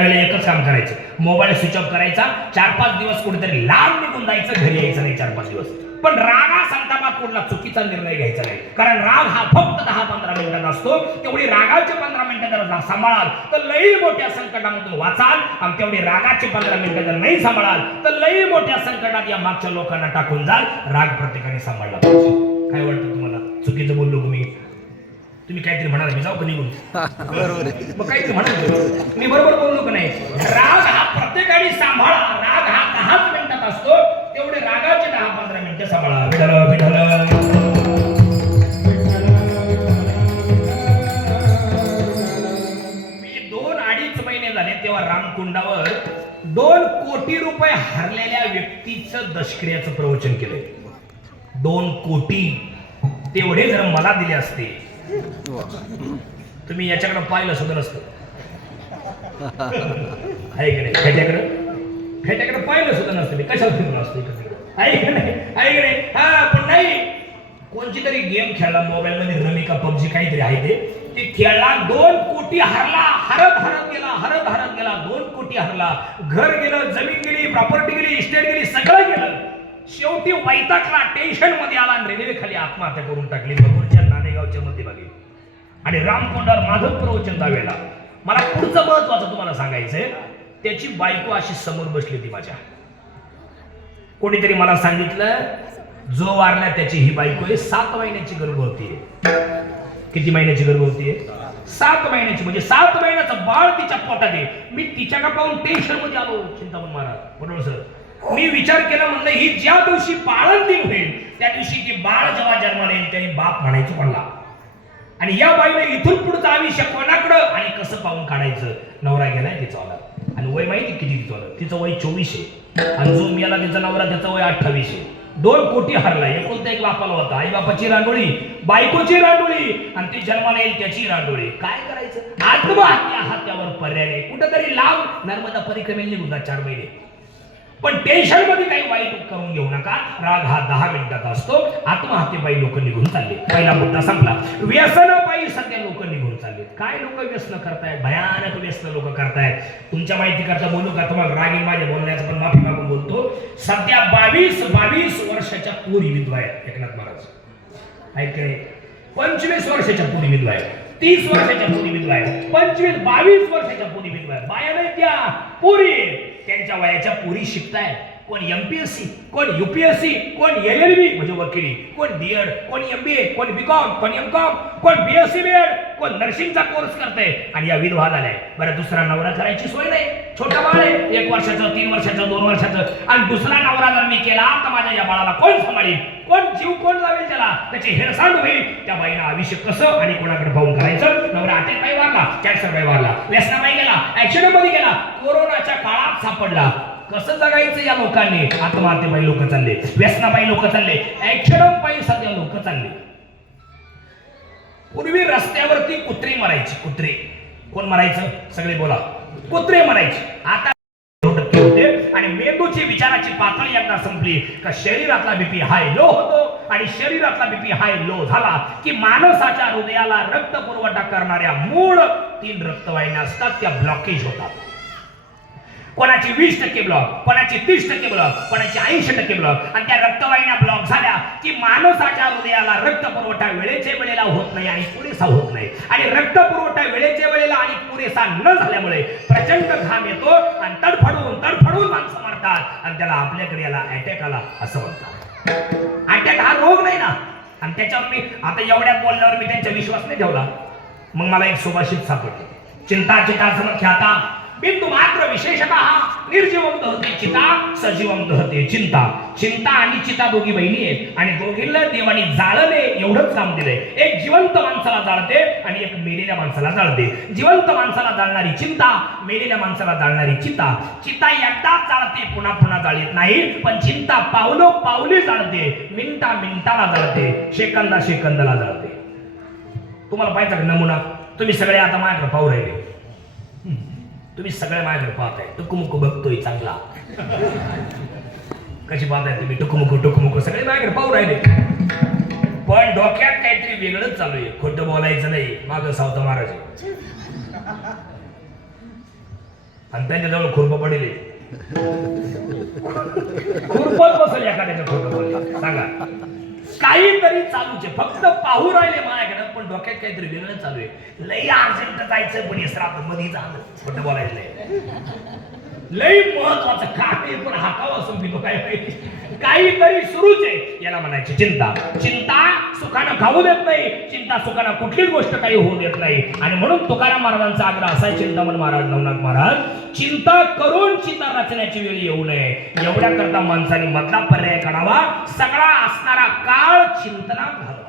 त्यावेळेला एकच काम करायचं, मोबाईल स्विच ऑफ करायचा, 4-5 दिवस कुठेतरी लांब निघून जायचं, घरी यायचं नाही 4-5 दिवस. पण रागा संतापात कुठला चुकीचा निर्णय घ्यायचा नाही, कारण राग हा फक्त 10-15 मिनिटात असतो. तेवढी रागाचे 15 मिनिटं जर सांभाळाल तर लई मोठ्या संकटामधून वाचाल, आणि तेवढी रागाचे 15 मिनिटं जर नाही सांभाळाल तर लई मोठ्या संकटात या मागच्या लोकांना टाकून जाल. राग प्रत्येकाने सांभाळला पाहिजे. काय वाटतं तुम्हाला? चुकीचं बोललो मी? तुम्ही काहीतरी म्हणाल, मी जाऊ का निघून? बरोबर आहे. मग काहीतरी म्हणाल, मी बरोबर बोललो का नाही? राग हा प्रत्येकाने सांभाळा. राग हा 10 मिनिटात असतो, तेवढे रागाचे 10-15 मिनिटं सांभाळा. विठ्ठल विठ्ठल. मी 2-2.5 महिने झाले तेव्हा रामकुंडावर 2 कोटी रुपये हरलेल्या व्यक्तीचं दशक्रियाचं प्रवचन केलंय. 2 कोटी तेवढे जर मला दिले असते, तुम्ही याच्याकडे पाहिलं सुद्धा नसतं. आहे की नाही? फेट्याकडे पाहिलं सुद्धा नसतं. मी कशाला फिरलो असतो इकडे? आहे की नाही? हा, पण नाही, कोणची तरी गेम खेळला मोबाईल मध्ये, रमी का पबजी काहीतरी आहे ते खेळला, 2 कोटी हरला. हरत गेला 2 कोटी हरला. घर गेलं, जमीन गेली, प्रॉपर्टी गेली, इस्टेट गेली, सगळं गेलं. शेवटी वैतागला, टेन्शन मध्ये आला, रेल्वे खाली आत्महत्या करून टाकली बघूरच्या नाणेगावच्या मध्यभागी. आणि रामकुंडावर माझं प्रवचन दावेला. मला पुढचं महत्वाचं तुम्हाला सांगायचंय, त्याची बायको अशी समोर बसली होती माझ्या. कोणीतरी मला सांगितलं, जो वारला त्याची ही बायको आहे, 7 महिन्याची गर्भवती आहे. किती महिन्याची गर्भवती आहे? 7 महिन्याची. म्हणजे 7 महिन्याचं बाळ तिच्या पोटात आहे. मी तिच्याकडे पाहून टेन्शन मध्ये आलो. चिंतामण महाराज, बरोबर सर. मी विचार केला, म्हणलं ही ज्या दिवशी बाळंतीण होईल त्या दिवशी ती बाळ जेव्हा जन्माला येईल त्याने बाप म्हणायचं पडला. आणि या बाईने इथून पुढचं आयुष्य कोणाकडं आणि कसं पाहून काढायचं? नवरा गेलाय तिचा वाला, आणि वय माहिती किती तिचं वय 24 आहे, आणि जो मेला तिचा नवरा त्याचं वय 28 आहे. 2 कोटी हरला. एकुलता एक बापाला होता. आई बापाची रांडोळी, बायकोची रांडोळी, आणि ती जन्माला येईल त्याची रांडोळी. काय करायचं? आत्महत्या हा त्यावर पर्याय नाही. कुठेतरी लांब नर्मदा परिक्रमेला निघून 4 महिने. पण टेन्शन मध्ये काही वाईट करून घेऊ नका. राग हा 10 मिनिटात असतो. आत्महत्येपायी लोक निघून चालले. पहिला मुद्दा संपला. व्यसनापायी सध्या लोक निघून चालले. काय लोक व्यसन करतायत? भयानक व्यसन लोक करतायत. तुमच्या माहिती करता बोलू का? तुम्हाला राग येईल माझ्या बोलण्याचं, पण माफी मागून बोलतो. सध्या 22 वर्षाच्या पोरी विधवा आहेत. एकनाथ महाराज ऐकले. 25 वर्षाच्या पोरी विधवा आहेत. 30 वर्षाच्या पोरी विधवा आहेत. 22 वर्षाच्या पोरी विधवा आहेत. बाया नाही त्या पोरी. त्यांच्या वयाच्या पोरी शिकतायत. कोण एमपीएससी, कोण यूपीएससी, कोण एलएलबी म्हणजे वकिली, कोण डीएड, कोण एमबीए, कोण बीकॉम, कोण एमकॉम, कोण बीएससी बीएड, कोण नर्सिंगचा कोर्स करते. आणि या विधवा झालाय. बरं, दुसरा नवरा करायची सोय नाही. छोटा बाळ आहे, 1 वर्षाचं, 3 वर्षाचं, 2 वर्षाचं. आणि दुसरा नवरा जर मी केला तर माझ्या या बाळाला कोण सांभाळेल? कोण जीव कोण लावेल त्याला? त्याची हेळसांड होईल. त्या बाईनं आयुष्य कसं आणि कोणाकडे पाहून करायचं? नवरा अटॅक पायी वारला, कॅन्सर पायी वारला, व्यसनापायी गेला, ऍक्सिडेंट मध्ये गेला, कोरोनाच्या काळात सापडला. कसं जगायचं या लोकांनी? आत्महत्येपायी लोक चालले, व्यसनापायी लोक चालले, ऍक्सिडेंट पायी सध्या लोक चालले. पूर्वी रस्त्यावरती कुत्रे मरायची. कुत्रे कोण मरायचं? सगळे बोला. कुत्रे मरायचे. आता होते. आणि मेंदूची विचाराची पातळी एकदा संपली का शरीरातला बीपी हाय लो होतो. आणि शरीरातला बीपी हाय लो झाला की माणसाच्या हृदयाला रक्त पुरवठा करणाऱ्या मूळ 3 रक्तवाहिन्या असतात, त्या ब्लॉकेज होतात. कोणाची 20% ब्लॉक, कोणाची 30% ब्लॉक, कोणाची 80% ब्लॉक. आणि त्या रक्तवाहिन्या ब्लॉक झाल्या की माणसाच्या हृदयाला रक्त पुरवठा वेळेच्या वेळेला होत नाही आणि पुरेसा होत नाही. आणि रक्त पुरवठा वेळेच्या वेळेला आणि पुरेसा न झाल्यामुळे प्रचंड घाम येतो आणि तडफडून माणसं मरतात. आणि त्याला आपल्याकडे याला अटॅक आला असं म्हणतात. अटॅक हा रोग नाही ना. आणि त्याच्यावर मी आता एवढ्या बोलण्यावर मी त्यांचा विश्वास नाही ठेवला. मग मला एक सुभाषित सापडले. चिंता चिता समख्याता बिंदू मात्र विशेषतः निर्जीवम दहते चिता, सजीवम दहते चिंता. चिंता आणि चिता दोघी बहिणी आहेत. आणि दोघींना देवाने जाळले एवढंच काम दिलंय. एक जिवंत माणसाला जाळते आणि एक मेलेल्या माणसाला जाळते. जिवंत माणसाला जाळणारी चिंता, मेलेल्या माणसाला जाळणारी चिता. चिता एकदाच जाळते, पुन्हा पुन्हा जाळीत नाही. पण चिंता पावली जाळते, मिनिटाला जाळते, सेकंदाला जाळते. तुम्हाला पाहिजे का नमुना? तुम्ही सगळे आता माझ्याकडे पाहू राहिले. तुम्ही सगळ्या माझ्याकडे पाहताय. टुकमुक बघतोय चांगला. कशी पाहताय तुम्ही? टुकमुक सगळे माझ्याकडे पाहू राहिले. पण डोक्यात काहीतरी वेगळंच चालू आहे. खोटं बोलायचं नाही. मागं सावता महाराज. आणि त्यांच्याजवळ खुरप पडेल खुरपत बसेल एखाद्याच्या खोटं बोलले सांगा काहीतरी चालूच आहे फक्त पाहू राहिले माझ्याकडे पण डोक्यात काहीतरी वेगळं चालू आहे लई अर्जंट जायचं पण श्राद्ध मध्ये झालं खोटं बोलायचं लई महत्वाचं काम आहे पण हातावा संपितो काय काहीतरी सुरूच आहे याला म्हणायची चिंता चिंता सुखानं खाऊ देत नाही चिंता सुखानं कुठलीच गोष्ट काही होऊ देत नाही आणि म्हणून तुकाराम महाराजांचा आग्रह असा चिंतामण महाराज नवनाथ महाराज चिंता करून चिंता रचण्याची वेळ येऊ नये एवढ्या करता माणसाने मधला पर्याय काढावा सगळा असणारा काळ चिंतनात घालवा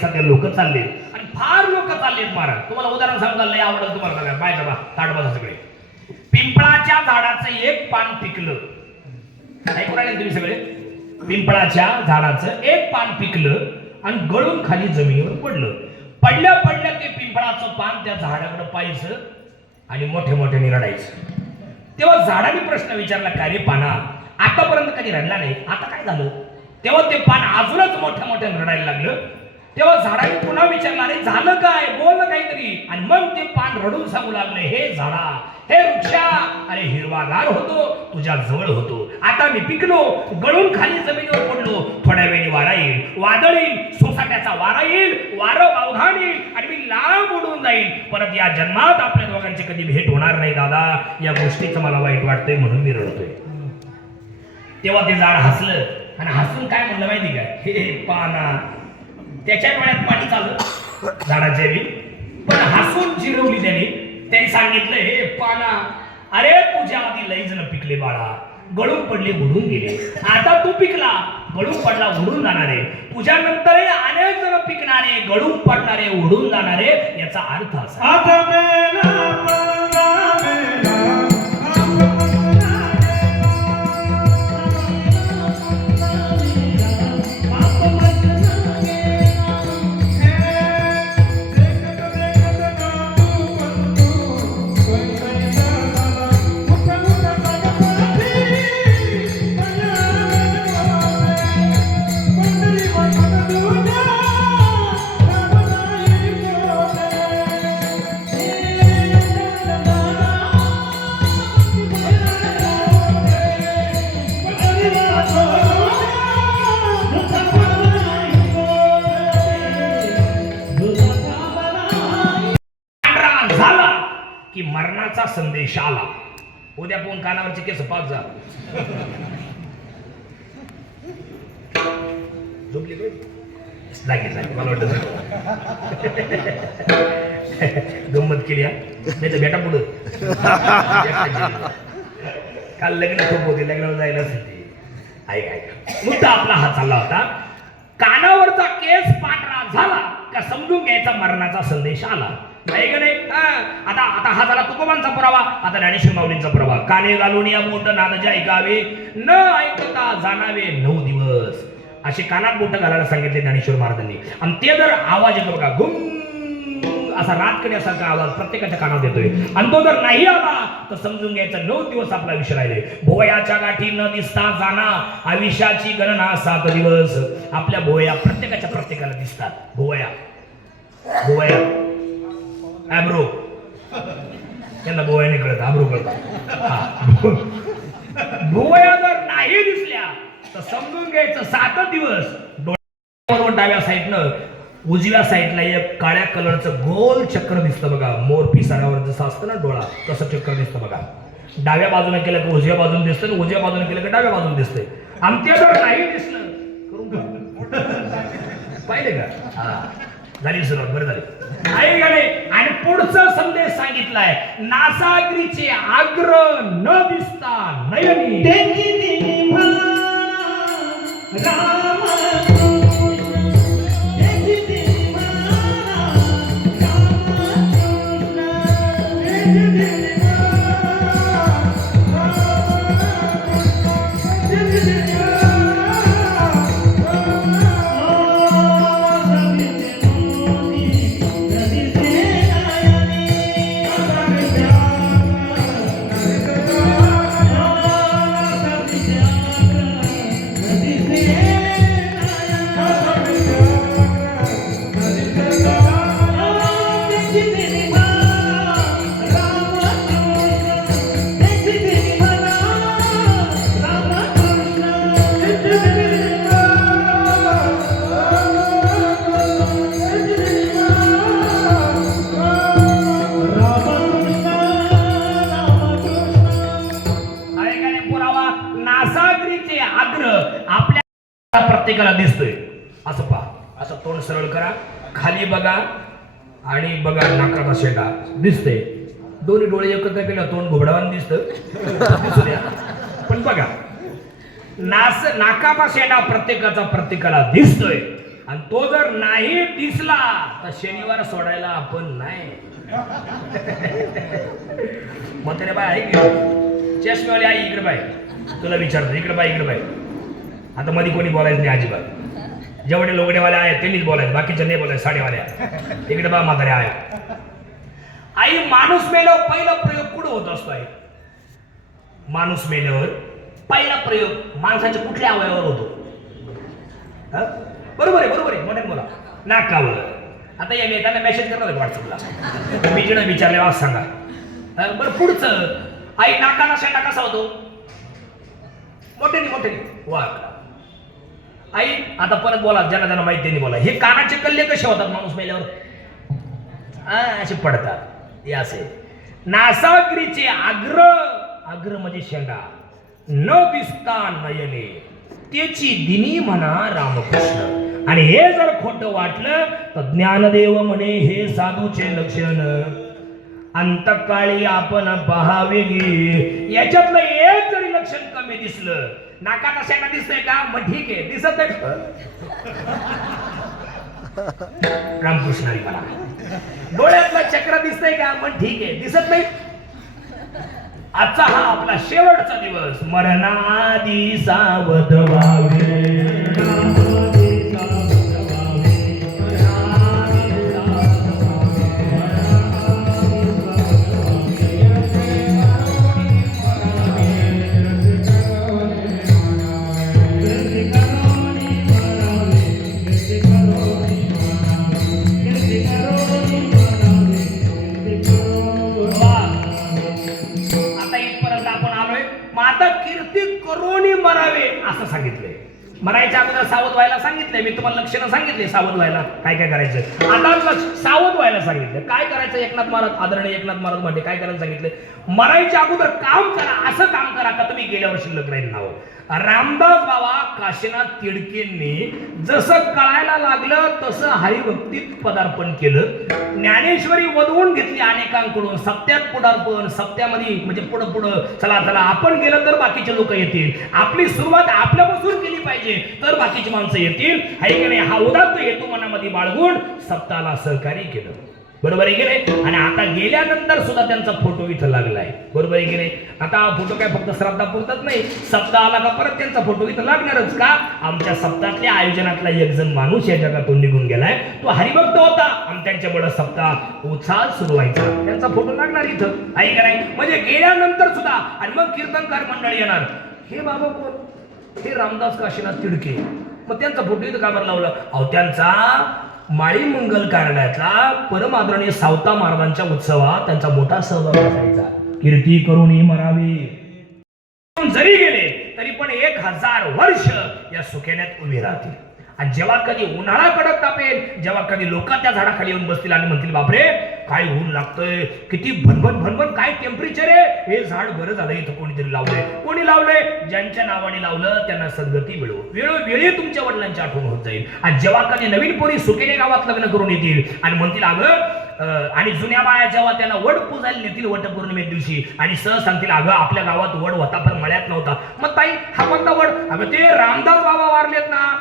सध्या लोक चालले आणि फार लोक चाललेत महाराज तुम्हाला उदाहरण सांगता लय आवडलं तुम्हाला पाहिजे बा ताट बसा सगळे पिंपळाच्या झाडाचं एक पान पिकलं ऐकून राहिले तुम्ही सगळे पिंपळाच्या झाडाचं एक पान पिकलं आणि गळून खाली जमिनीवर पडलं पडल्या पडल्या ते पिंपळाचं पान त्या झाडाकडे पाहायचं आणि मोठे मोठे रडायचं तेव्हा झाडाने प्रश्न विचारला काय रे पाना आतापर्यंत कधी रडला नाही आता काय झालं तेव्हा ते पान अजूनच मोठ्या मोठ्या रडायला लागलं तेव्हा झाडाने पुन्हा विचारलं अरे झालं काय बोल काहीतरी आणि मग ते पान रडून सांगू लागले हे झाडा हे वृक्षा अरे हिरवागार होतो तुझ्या जवळ होतो आता मी पिकलो गळून खाली जमिनीवर पडलो थोड्या वेळी वारा येईल वादळ येईल सोसाट्याचा वारा येईल वारं अवधान येईल आणि मी लांब उडून जाईल परत या जन्मात आपल्या दोघांची कधी भेट होणार नाही दादा या गोष्टीचं मला वाईट वाटतंय म्हणून मी रडतोय तेव्हा ते झाड हसलं आणि हसून काय म्हणलं माहिती का हे पाना त्याच्या डोळ्यात पाणी चाललं झाडाच्या बी पण हसून जिरवली त्यांनी सांगितलं हे पाना अरे तुझ्या आधी लई जण पिकले बाळा गळून पडले उडून गेले आता तू पिकला गळून पडला उडून जाणारे तुझ्या नंतरही अनेक जण पिकणारे गळून पडणारे उडून जाणारे याचा अर्थ असा की मरणाचा संदेश आला उद्या कोण कानावरचे केस पाच जा झोपली जागे जागे मला वाटत गंमत केली नाही तर बेटा पुढं काल लग्न खूप होते लग्नाला जायला ऐक ऐक मुद्दा आपला हा चालला होता कानावरचा केस पांढरा झाला का समजून घ्यायचा मरणाचा संदेश आला नाही का नाही आता आता हा झाला तुकोबांचा पुरावा आता ज्ञानेश्वर माऊलींचा पुरावा काने घालून या मोठ नाद जे ऐकावे न ऐकता जाणावे 9 दिवस असे कानात बोट घालायला सांगितले ज्ञानेश्वर महाराजांनी. आणि ते जर आवाज येतो बघा, गुम असा रातकड्यासारखा आवाज प्रत्येकाच्या कानात येतोय, आणि तो जर नाही आला तर समजून घ्यायचं 9 दिवस आपला आयुष्य राहिले. भोवयाच्या गाठी न दिसता जाना, आयुष्याची गणना 7 दिवस. आपल्या भोवया प्रत्येकाला दिसतात. भोवया ॲब्रो, त्यांना भोवया नाही कळत, आब्रो कळत. भोवया जर नाही दिसल्या तर समजून घ्यायचं 7 दिवस. डोळ्यावर डाव्या साईडनं उजव्या साईडला एक काळ्या कलरचं गोल चक्र दिसतं बघा, मोर पिसाऱ्यावर जसं असतं ना डोळा, तसं चक्र दिसतं बघा. डाव्या बाजूने केलं की उजव्या बाजूने दिसतं, उजव्या बाजूने केलं की डाव्या बाजूने दिसतंय. आमच्या जर नाही दिसलं करून पाहिले का? हा, झाली सुरुवात, बरं झाली. आहे का नाही? आणि पुढचा संदेश सांगितलाय, नासागरीचे आग्र न दिसता नयनी राम प्रत्येकाला दिसतोय. असं पहा, असं तोंड सरळ करा, खाली बघा आणि बघा नाकाचा शेंडा दिसते. दोन्ही डोळे एकत्र केलं तोंड घोबडावान दिसतं. पण बघा, नाकाचा शेंडा प्रत्येकाला दिसतोय, आणि तो जर नाही दिसला तर शनिवार सोडायला आपण नाही. म्हातारे बाय आहे की चष्मेवाली आई, इकडे बाय, तुला विचारतो, इकडे बाय. आता मध्ये कोणी बोलायचं नाही अजिबात. जेवढे लोगडेवाले आहेत त्यांनीच बोलायचं, बाकीच्या नाही बोलायचं. साडेवाल्या इकडे बा, म्हाताऱ्या आहे. आई, माणूस मेल्यावर पहिला प्रयोग कुठं होत असतो? आहे माणूस मेल्यावर पहिला प्रयोग माणसाच्या कुठल्या अवयवावर होतो? बरोबर आहे, मोठ्याने बोला. नाकावर. आता या मी त्यांना मेसेज करणार व्हॉट्सअपला, मी जिकडे विचारले आज सांगा. बरं, पुढचं आई, नाकाचा शेंडा कसा होतो? मोठ्याने वा. आई, आता परत बोला, ज्यांना माहिती त्यांनी बोला. हे कानाचे कल्ले कसे होतात माणूस मेल्यावर? असे पडतात. हे असे नासागरीचे आग्र म्हणजे शेंडा न दिसता नयने, त्याची दिनी म्हणा रामकृष्ण. आणि हे जर खोटं वाटलं तर ज्ञानदेव म्हणे हे साधूचे लक्षण. अंतकाळी आपण पहावे गे. याच्यातलं एक जरी लक्षण कमी दिसलं, नाकाचा शेंडा दिसतोय का? मग ठीक आहे, दिसत नाही रामकृष्णारी मला. डोळ्यातलं चक्र दिसतंय का? मग ठीक आहे, दिसत नाही. आजचा हा आपला शेवटचा दिवस. मरणादी सावध व्हावे. असं सांगितलंय. मरायच्या अगोदर सावध व्हायला सांगितलंय. मी तुम्हाला लक्षणं सांगितले सावध व्हायला काय करायचं. आता सावध व्हायला सांगितलं. काय करायचं? एकनाथ महाराज, आदरणीय एकनाथ महाराज म्हणजे काय करायला सांगितलं? मरायच्या अगोदर काम करा, असं काम करा का तुम्ही गेल्यावर शिल्लक राहील नाव. रामदास बाबा काशीनाथ तिडकेंनी जसं कळायला लागलं तसं हरिभक्तीत पदार्पण केलं. ज्ञानेश्वरी वधवून घेतली अनेकांकडून. सप्त्यात पदार्पण, सप्त्यामध्ये म्हणजे पुढं चला आपण गेलं तर बाकीचे लोक येतील. आपली सुरुवात आपल्यापासून केली पाहिजे तर बाकीची माणसं येतील. आहे की नाही? हा उदात्त हेतू मनामध्ये बाळगून सप्ताहाला सहकार्य केलं. बरोबर आहे की नाही? आणि आता गेल्यानंतर सुद्धा त्यांचा फोटो इथं लागलाय, बरोबर आहे की नाही? आता हा फोटो काय फक्त श्राद्धापुरताच नाही, सप्ताह आला का परत त्यांचा फोटो इथं लागणारच. का? आमच्या सप्ताहातल्या आयोजनातला एक जण माणूस या जगातून निघून गेलाय, तो हरिभक्त होता आणि त्यांच्यामुळे सप्ताह उत्साह सुरू व्हायचा, त्यांचा फोटो लागणार इथं, आहे का नाही? म्हणजे गेल्यानंतर सुद्धा. आणि मग कीर्तनकार मंडळी येणार. हे बाबा कोण? हे रामदास काशीनाथ तिडके. मग त्यांचा फोटो इथं का बरं लावला? अहो, त्यांचा माळी मंगल कार्यालयातला परम आदरणीय सावता महाराजांच्या उत्सवात त्यांचा मोठा सहभाग असायचा. कीर्ती करून मरावी. जरी गेले तरी पण 1000 वर्ष या सुकेण्यात उभे राहतील. आणि जेव्हा कधी उन्हाळा कडक तापेल, जेव्हा कधी लोक त्या झाडाखाली येऊन बसतील आणि म्हणतील बापरे काय ऊन लागतंय, किती भनभन भनभन, काय टेम्परेचर आहे, हे झाड बरं झालं इथं कोणीतरी लावलंय. कोणी लावलंय? ज्यांच्या नावाने लावलं त्यांना सद्गती मिळो. वेळोवेळी तुमच्या वडिलांची आठवण होत जाईल. आणि जेव्हा कधी नवीन पोरी सुकेने गावात लग्न करून येतील आणि म्हणतील अगं, आणि जुन्या बाया जेव्हा त्यांना वड पूजायला नेतील वटपौर्णिमे दिवशी आणि सहज सांगतील अगं आपल्या गावात वड होता पण मळ्यात नव्हता. मग ताई हा कोणता वड? अगं ते रामदास बाबा वारलेत ना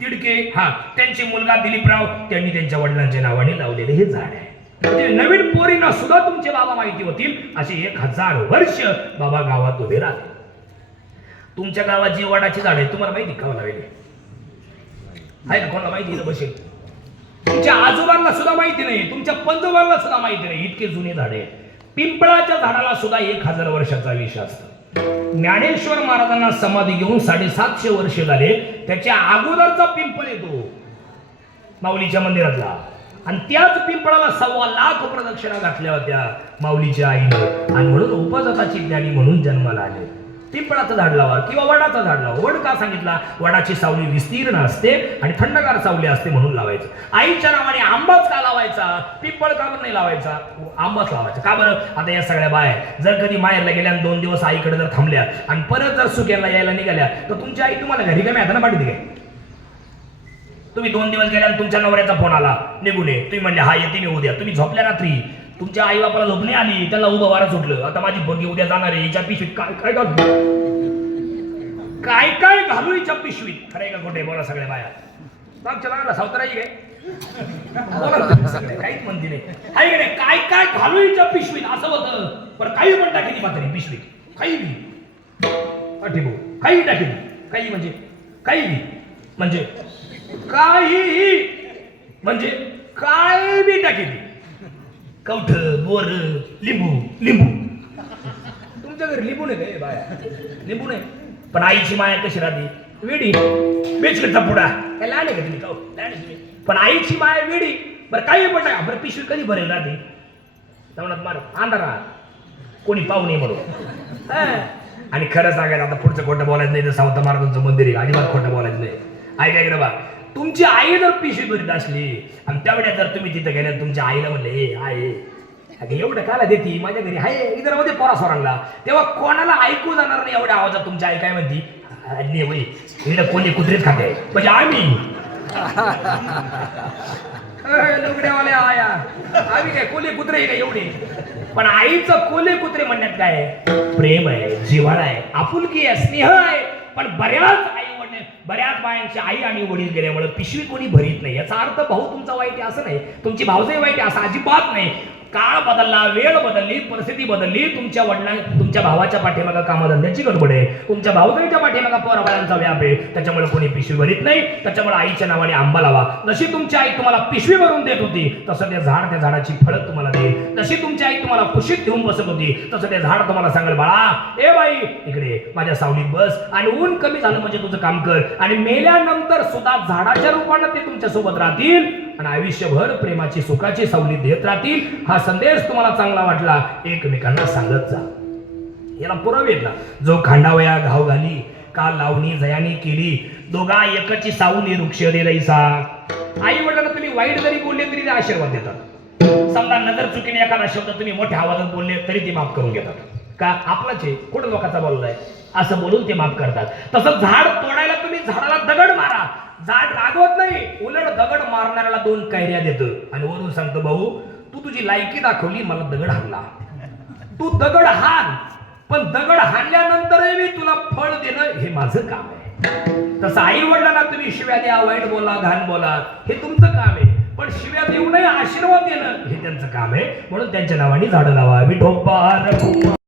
तिडके, हा त्यांचे मुलगा दिलीपराव, त्यांनी त्यांच्या वडिलांच्या नावाने लावलेले हे झाड आहे. म्हणजे नवीन पोरींना सुद्धा तुमचे बाबा माहिती होतील. असे 1000 वर्ष बाबा गावात उभे राहतील. तुमच्या गावाची वडाची झाड आहे, तुम्हाला माहिती का लावलेली आहे का? कोणाला माहिती बसेल? तुमच्या आजोबांना सुद्धा माहिती नाही, तुमच्या पंजोबांना सुद्धा माहिती नाही, इतके जुने झाडे. पिंपळाच्या झाडाला सुद्धा 1000 वर्षाचा आयुष्य असतं. ज्ञानेश्वर महाराजांना समाधी घेऊन 750 वर्ष झाले, त्याच्या अगोदरचा पिंपळ येतो माऊलीच्या मंदिरातला. आणि त्याच पिंपळाला 1.25 लाख प्रदक्षिणा घातल्या होत्या माऊलीच्या आईनं. आणि म्हणून उपजाताची ज्ञानी म्हणून जन्माला आले. पिंपळाचं झाड लावा किंवा वडाचं झाड लावा. वड का सांगितला? वडाची सावली विस्तीर्ण असते आणि थंडगार सावली असते म्हणून लावायचं. आईच्या नावाने आंबाच का लावायचा? पिंपळ का बरं नाही लावायचा? आंबाच लावायचा. का बरं? आता या सगळ्या बाया जर कधी माहेरला गेल्या आणि 2 दिवस आईकडे जर थांबल्या आणि परत जर सुक्याला यायला निघाल्या तर तुमची आई तुम्हाला घरी कमी हाताने पाठवते काय? तुम्ही 2 दिवस गेल्या आणि तुमच्या नवऱ्याचा फोन आला निघून ये, तुम्ही म्हणले हा येते मी उद्या, तुम्ही झोपल्या रात्री, तुमच्या आई बापाला झोप नाही आली, त्याला उभं वारा सुटलं, आता माझी पोरगी उद्या जाणार आहे, हिच्या पिशवीत काय काय घालू, काय काय घालू हिच्या पिशवीत? खरंय का खोटे? बोला सगळ्या बाया. आमच्या बाळाला सावताराई काय सगळे काहीच म्हणते नाही, आहे की नाही? काय काय घालू हिच्या पिशवीत असं होतं. पण काही पण टाकेली मात्र पिशवीत, काही भाऊ काही टाकेली, काही म्हणजे काही म्हणजे काही म्हणजे काय बी टाकेली. कवठ, बोर, लिंबू लिंबू. तुमच्या घरी लिंबू नाही काय बाया? लिंबू नाही. पण आईची माया कशी राहते? वेडी. बेचकटचा पुडा काय लहान आहे का तुम्ही? काऊ लहान आहे तुम्ही. पण आईची माया वेडी. बरं काही पण टाका, बरं पिशवी कधी भरेल राहते? तवणात मार अंधारा कोणी पाहू नये म्हणून. आणि खरं सांगायला आता पुढचं खोटं बोलायचं नाही, तर सावता महाराजांचं मंदिर आहे, अजिबात खोटं बोलायचं नाही. ऐका इकडे बा, तुमची आई जर पिशवी भरीत असली आणि त्यावेळेस जर तुम्ही तिथं गेल्या तुमच्या आईला म्हणले ए आहे एवढं काला देते माझ्या घरी हाय इधर मध्ये पोरा सोरांना, तेव्हा कोणाला ऐकू जाणार नाही एवढ्या आवाजात तुमची आई काय म्हणती? इकडे कोणी कुत्रीच खाते म्हणजे आम्ही लुगड्यावाले आया आम्ही काय कोले कुत्रे आहे का एवढे? पण आईचं कोले कुत्रे म्हणण्यात काय आहे? प्रेम आहे, जिव्हाळा आहे, आपुलकी आहे, स्नेह आहे. पण बऱ्याच बायांची आई आणि वडील गेल्यामुळे पिशवी कोणी भरीत नाही. याचा अर्थ भाऊ तुमचा वाईट आहे असं नाही, तुमची भाऊजाई वाईट आहे असं अजिबात नाही. काळ बदलला, वेळ बदलली, परिस्थिती बदलली. तुमच्या भावाच्या पाठीमागा कामधंद्याची गडबड आहे, तुमच्या भाऊजाईच्या पाठीमागा पोराबाळांचा व्याप आहे, त्याच्यामुळे कोणी पिशवी भरीत नाही. त्याच्यामुळे आईच्या नावाने आंबा लावा. जशी तुमची आई तुम्हाला पिशवी भरून देत होती तसं ते झाड त्या झाडाची फळं तुम्हाला देईल. जशी तुमची आई तुम्हाला कुशीत घेऊन बसत होती तसं ते झाड तुम्हाला सांगेल बाळा ए बाई इकडे माझ्या सावलीत बस आणि ऊन कमी झालं म्हणजे तुझं काम कर. आणि मेल्यानंतर सुद्धा झाडाच्या रूपाने ते तुमच्या सोबत राहतील आणि आयुष्यभर प्रेमाची सुखाची सावली देत राहतील. हा संदेश तुम्हाला चांगला वाटला एकमेकांना सांगत जा. याला पुरावे आहेत ना. जो खांडावया घाव घाली का लावणी जयानी केली दोघा एकची सावली वृक्ष दे दैसा. आई वडिलांना तुम्ही वाईट जरी बोलले तरी ते आशीर्वाद देतात. समजा नजर चुकीने एखादा शब्द तुम्ही मोठ्या आवाजात बोलले तरी ते माफ करून घेतात. का आपलाच आहे, कुठं लोकांचा बोललाय असं बोलून ते माफ करतात. तसं झाड तोडायला तुम्ही झाडाला दगड मारा, झाड रागवत नाही, उलट दगड मारणाऱ्याला 2 कैऱ्या देतं आणि वरून सांगतो भाऊ तू तुझी लायकी दाखवली, मला दगड हाणला, तू दगड हाण, पण दगड हाणल्यानंतरही मी तुला फळ देणं हे माझं काम आहे. तसं आई वडिलांना तुम्ही शिव्या द्या, वाईट बोला, घाण बोला, हे तुमचं काम आहे. पण पण शिव्या देऊ नये, आशीर्वाद देणं हे त्यांचं काम आहे. म्हणून त्यांच्या नावाने झाडं लावा. विठोबा रघुवा